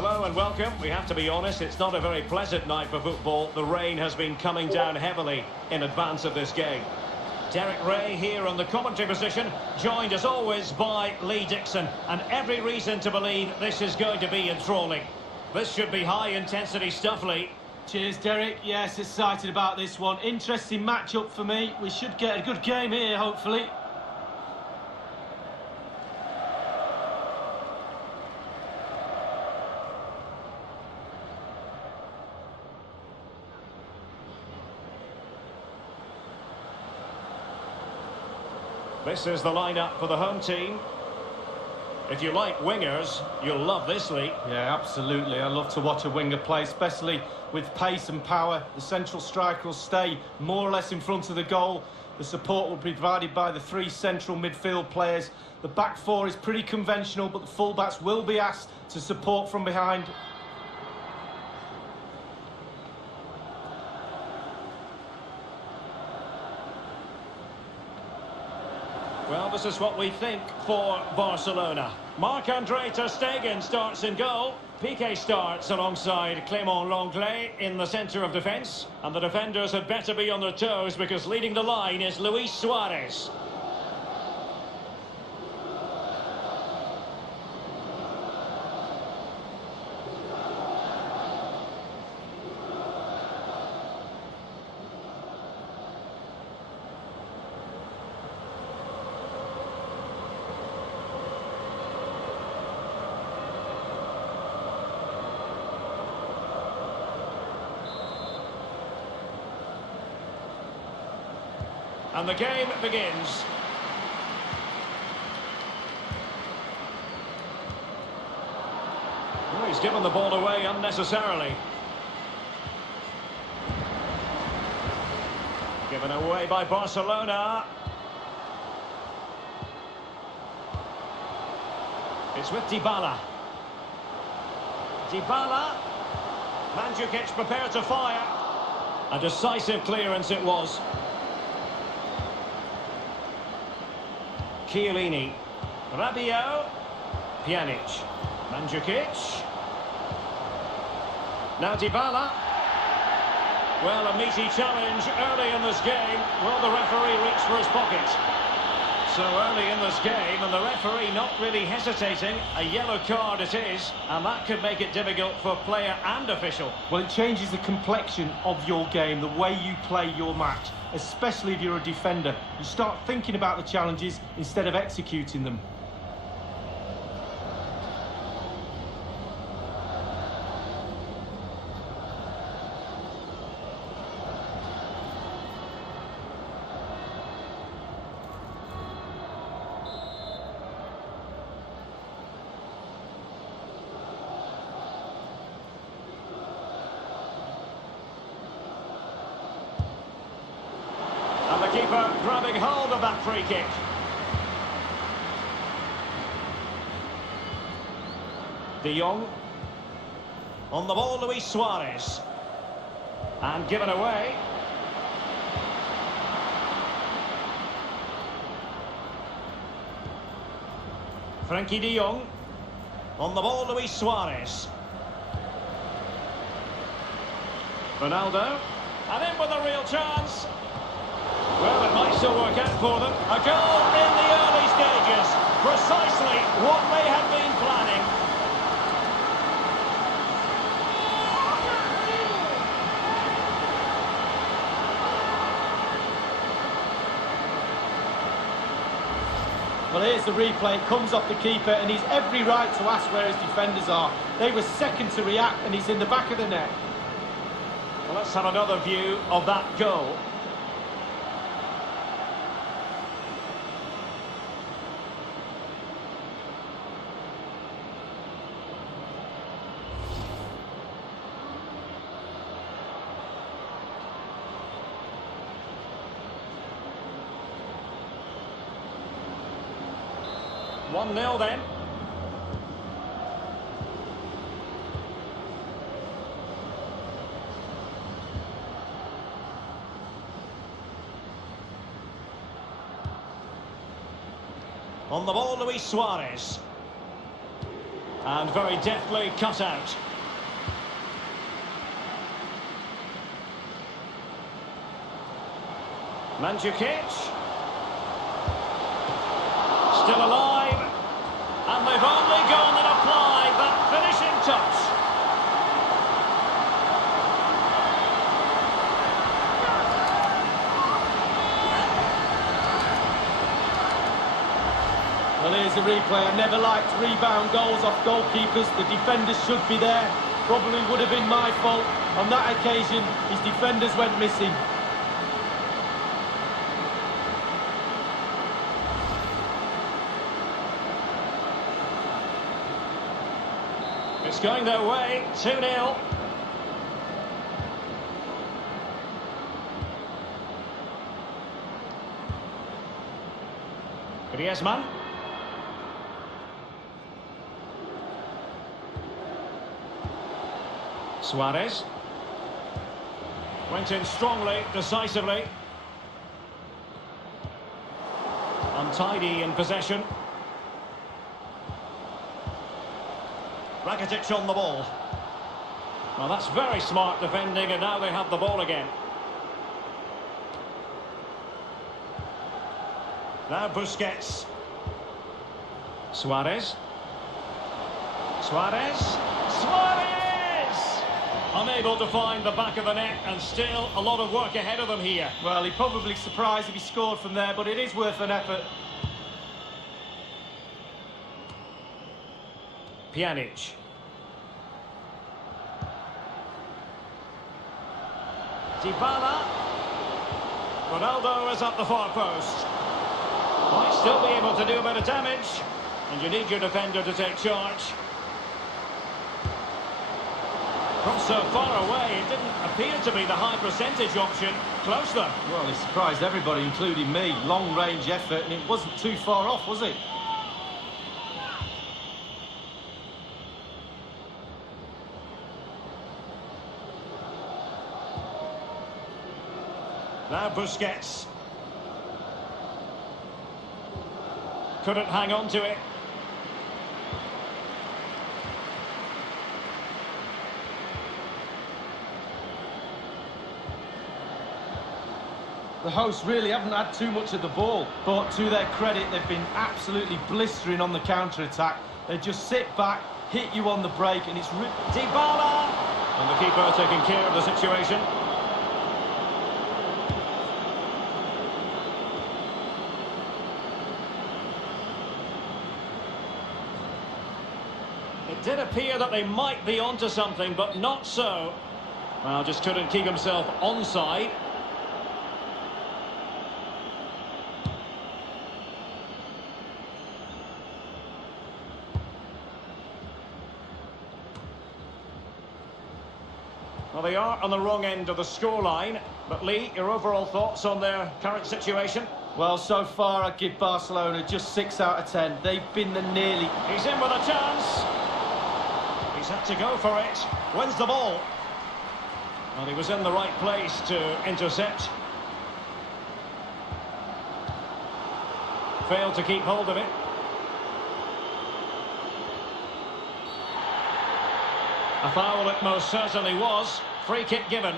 Hello and welcome. We have to be honest, it's not a very pleasant night for football. The rain has been coming down heavily in advance of this game. Derek Ray here on the commentary position, joined as always by Lee Dixon, and every reason to believe this is going to be enthralling. This should be high-intensity stuff, Lee. Cheers, Derek. Yes, excited about this one. Interesting match-up for me. We should get a good game here, hopefully. This is the lineup for the home team. If you like wingers, you'll love this, Lee. Yeah, absolutely. I love to watch a winger play, especially with pace and power. The central striker will stay more or less in front of the goal. The support will be provided by the three central midfield players. The back four is pretty conventional, but the fullbacks will be asked to support from behind. Well, this is what we think for Barcelona. Marc-Andre ter Stegen starts in goal. Piqué starts alongside Clément Lenglet in the centre of defence. And the defenders had better be on their toes because leading the line is Luis Suarez. And the game begins. Oh, he's given the ball away unnecessarily. Given away by Barcelona. It's with Dybala. Dybala. Mandzukic prepared to fire. A decisive clearance it was. Chiellini, Rabiot, Pjanic, Mandzukic. Now Dybala. Well, a meaty challenge early in this game. Will the referee reach for his pocket? So early in this game, and the referee not really hesitating. A yellow card it is, and that could make it difficult for player and official. Well, it changes the complexion of your game, the way you play your match, especially if you're a defender. You start thinking about the challenges instead of executing them. And the keeper grabbing hold of that free kick. De Jong. On the ball, Luis Suarez. And given away. Frankie de Jong. On the ball, Luis Suarez. Ronaldo. And in with a real chance. Well, it might still work out for them. A goal in the early stages. Precisely what they had been planning. Well, here's the replay. It comes off the keeper, and he's every right to ask where his defenders are. They were second to react, and he's in the back of the net. Well, let's have another view of that goal. One 0 then. On the ball, Luis Suarez. And very deftly cut out. Mandzukic. Still alive. And they've only gone and applied that finishing touch. Well, here's a replay. I never liked rebound goals off goalkeepers. The defenders should be there. Probably would have been my fault. On that occasion, his defenders went missing. It's going their way, 2-0. Griezmann. Suarez. Went in strongly, decisively. Untidy in possession. Rakitic on the ball. Well, that's very smart defending, and now they have the ball again. Now Busquets. Suarez. Unable to find the back of the net, and still a lot of work ahead of them here. Well, he'd probably be surprised if he scored from there, but it is worth an effort. Pjanic. Dybala. Ronaldo is at the far post. Might still be able to do a bit of damage, and you need your defender to take charge. From so far away, it didn't appear to be the high percentage option. Close though. Well, he surprised everybody, including me. Long range effort, and it wasn't too far off, was it? Now Busquets. Couldn't hang on to it. The hosts really haven't had too much of the ball, but to their credit, they've been absolutely blistering on the counter-attack. They just sit back, hit you on the break, and it's... Dybala! And the keeper taking care of the situation. It did appear that they might be onto something, but not so. Well, just couldn't keep himself onside. Well, they are on the wrong end of the scoreline. But Lee, your overall thoughts on their current situation? Well, so far I'd give Barcelona just 6 out of 10. They've been the nearly... He's in with a chance. He's had to go for it. Wins the ball. Well, he was in the right place to intercept. Failed to keep hold of it. A foul it most certainly was. Free kick given.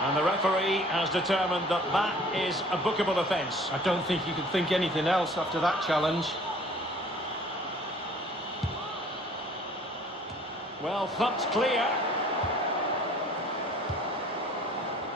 And the referee has determined that that is a bookable offence. I don't think you could think anything else after that challenge. Well, thumped clear.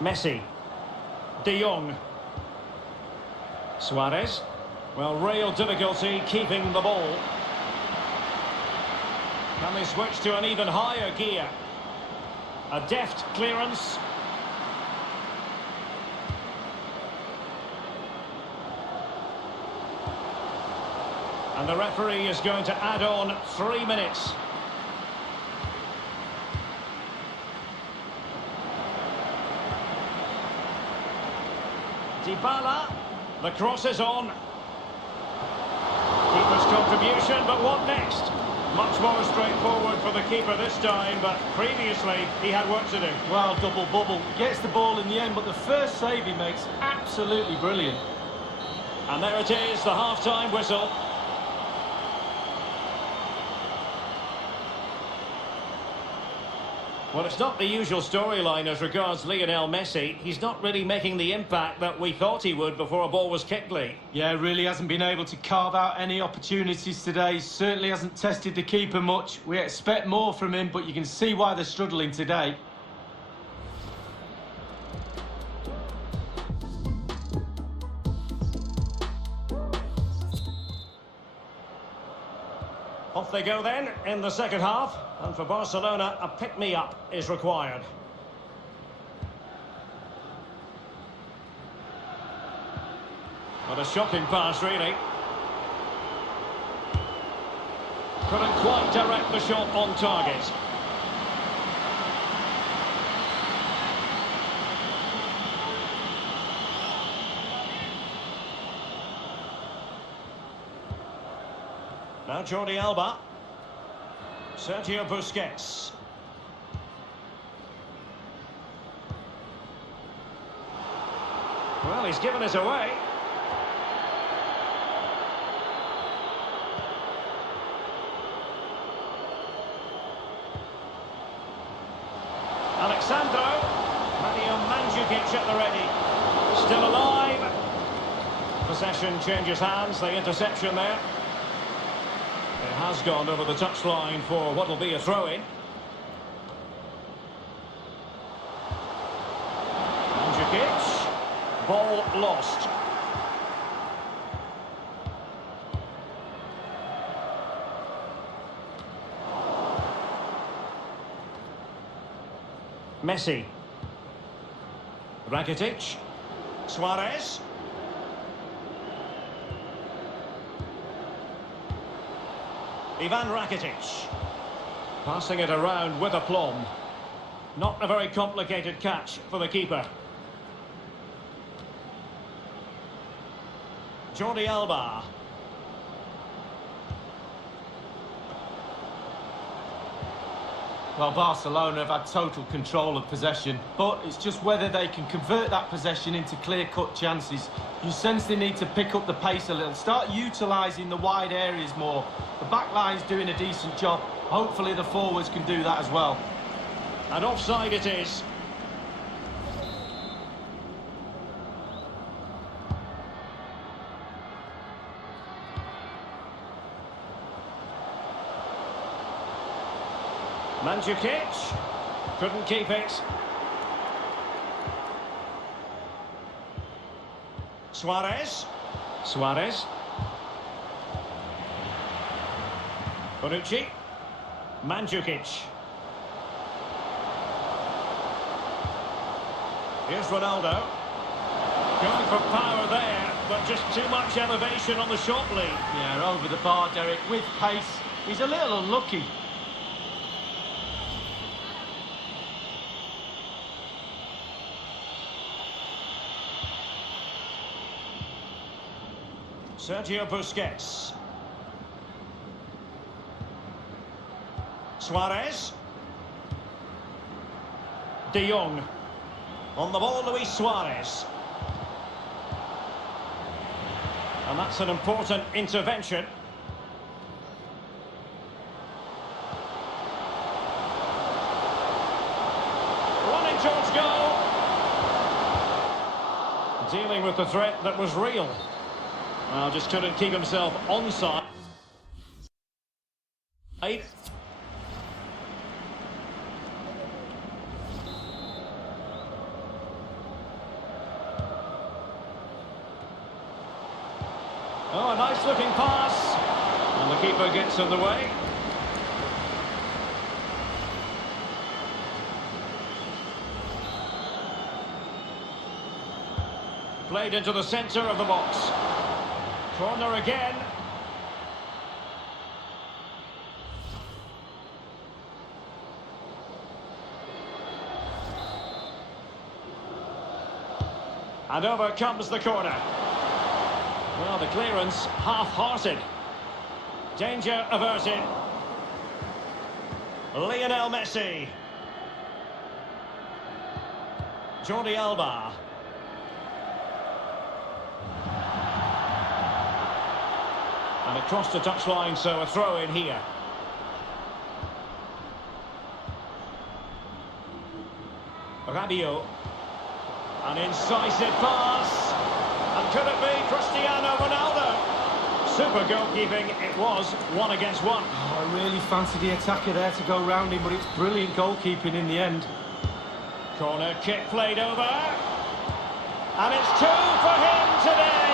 Messi. De Jong. Suarez. Well, real difficulty keeping the ball. Can they switch to an even higher gear? A deft clearance. And the referee is going to add on 3 minutes. Dybala. The cross is on. Keeper's contribution, but what next? Much more straightforward for the keeper this time, but previously he had work to do. Well, double bubble. Gets the ball in the end, but the first save he makes, absolutely brilliant. And there it is, the half-time whistle. Well, it's not the usual storyline as regards Lionel Messi. He's not really making the impact that we thought he would before a ball was kicked, Lee. Yeah, really hasn't been able to carve out any opportunities today. Certainly hasn't tested the keeper much. We expect more from him, but you can see why they're struggling today. Off they go then in the second half. And for Barcelona, a pick-me-up is required. What a shocking pass, really. Couldn't quite direct the shot on target. Now Jordi Alba. Sergio Busquets. Well, he's given it away. Alexandro. Mario Mandzukic at the ready. Still alive. Possession changes hands. The interception there. It has gone over the touchline for what will be a throw-in. Mandzukic. Ball lost. Messi. Rakitic. Suarez. Ivan Rakitic. Passing it around with aplomb. Not a very complicated catch for the keeper. Jordi Alba. Well, Barcelona have had total control of possession, but it's just whether they can convert that possession into clear-cut chances. You sense they need to pick up the pace a little, start utilising the wide areas more. The back line's doing a decent job. Hopefully the forwards can do that as well. And offside it is. Mandzukic couldn't keep it. Suarez. Bonucci. Mandzukic. Here's Ronaldo. Going for power there, but just too much elevation on the shot, Lee. Yeah, over the bar, Derek, with pace. He's a little unlucky. Sergio Busquets. Suarez. De Jong. On the ball, Luis Suarez. And that's an important intervention. Running towards goal. Dealing with the threat that was real. Well, just couldn't keep himself onside. Oh, a nice looking pass. And the keeper gets in the way. Played into the centre of the box. Corner again. And over comes the corner. Well, the clearance half-hearted. Danger averted. Lionel Messi. Jordi Alba. And across the touchline, so a throw in here. Rabiot. An incisive pass. And could it be Cristiano Ronaldo? Super goalkeeping it was, 1 against 1. Oh, I really fancied the attacker there to go round him, but it's brilliant goalkeeping in the end. Corner kick played over. And it's 2 for him today.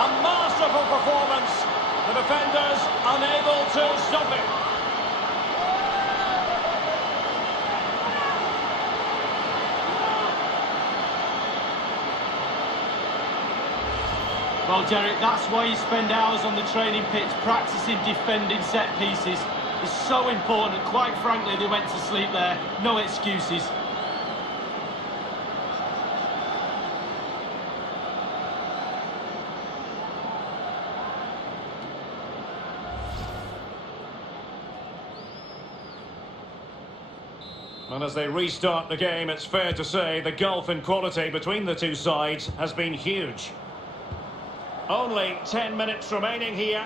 A masterful performance. The defenders unable to stop it. Well, Derek, that's why you spend hours on the training pitch practicing defending set pieces. It's so important. Quite frankly, they went to sleep there. No excuses. And as they restart the game, it's fair to say the gulf in quality between the two sides has been huge. Only 10 minutes remaining here.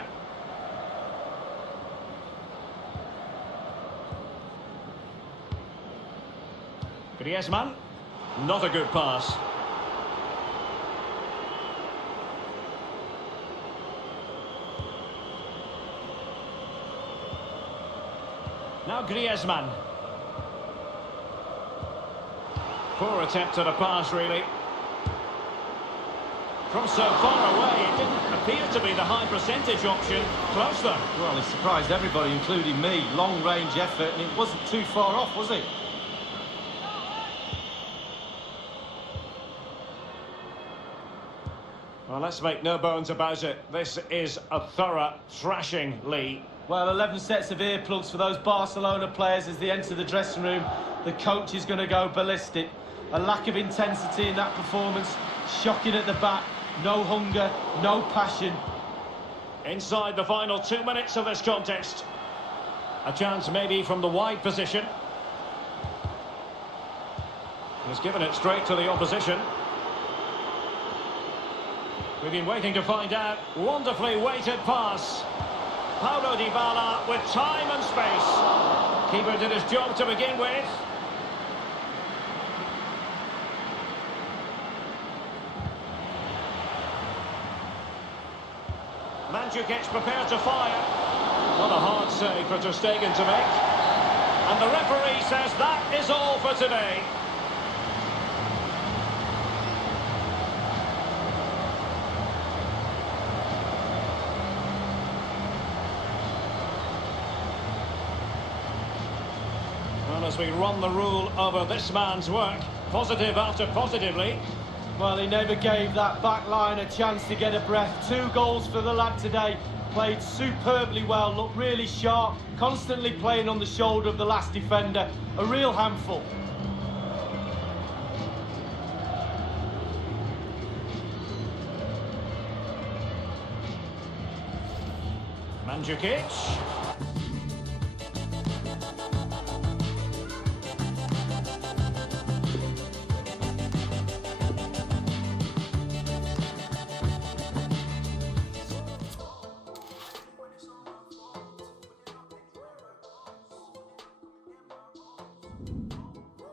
Griezmann. Not a good pass. Now Griezmann. Poor attempt at a pass, really. From so far away, it didn't appear to be the high percentage option. Close though. Well, he surprised everybody, including me. Long-range effort, and it wasn't too far off, was it? Well, let's make no bones about it. This is a thorough thrashing, Lee. Well, 11 sets of earplugs for those Barcelona players as they enter the dressing room. The coach is going to go ballistic. A lack of intensity in that performance. Shocking at the back. No hunger, no passion. Inside the final 2 minutes of this contest. A chance maybe from the wide position. He's given it straight to the opposition. We've been waiting to find out. Wonderfully weighted pass. Paulo Dybala with time and space. Keeper did his job to begin with. Mandzukic prepared to fire. Not a hard save for Ter Stegen to make. And the referee says that is all for today. Well, as we run the rule over this man's work, positive after positively. Well, he never gave that back line a chance to get a breath. 2 goals for the lad today. Played superbly well, looked really sharp, constantly playing on the shoulder of the last defender. A real handful. Mandzukic.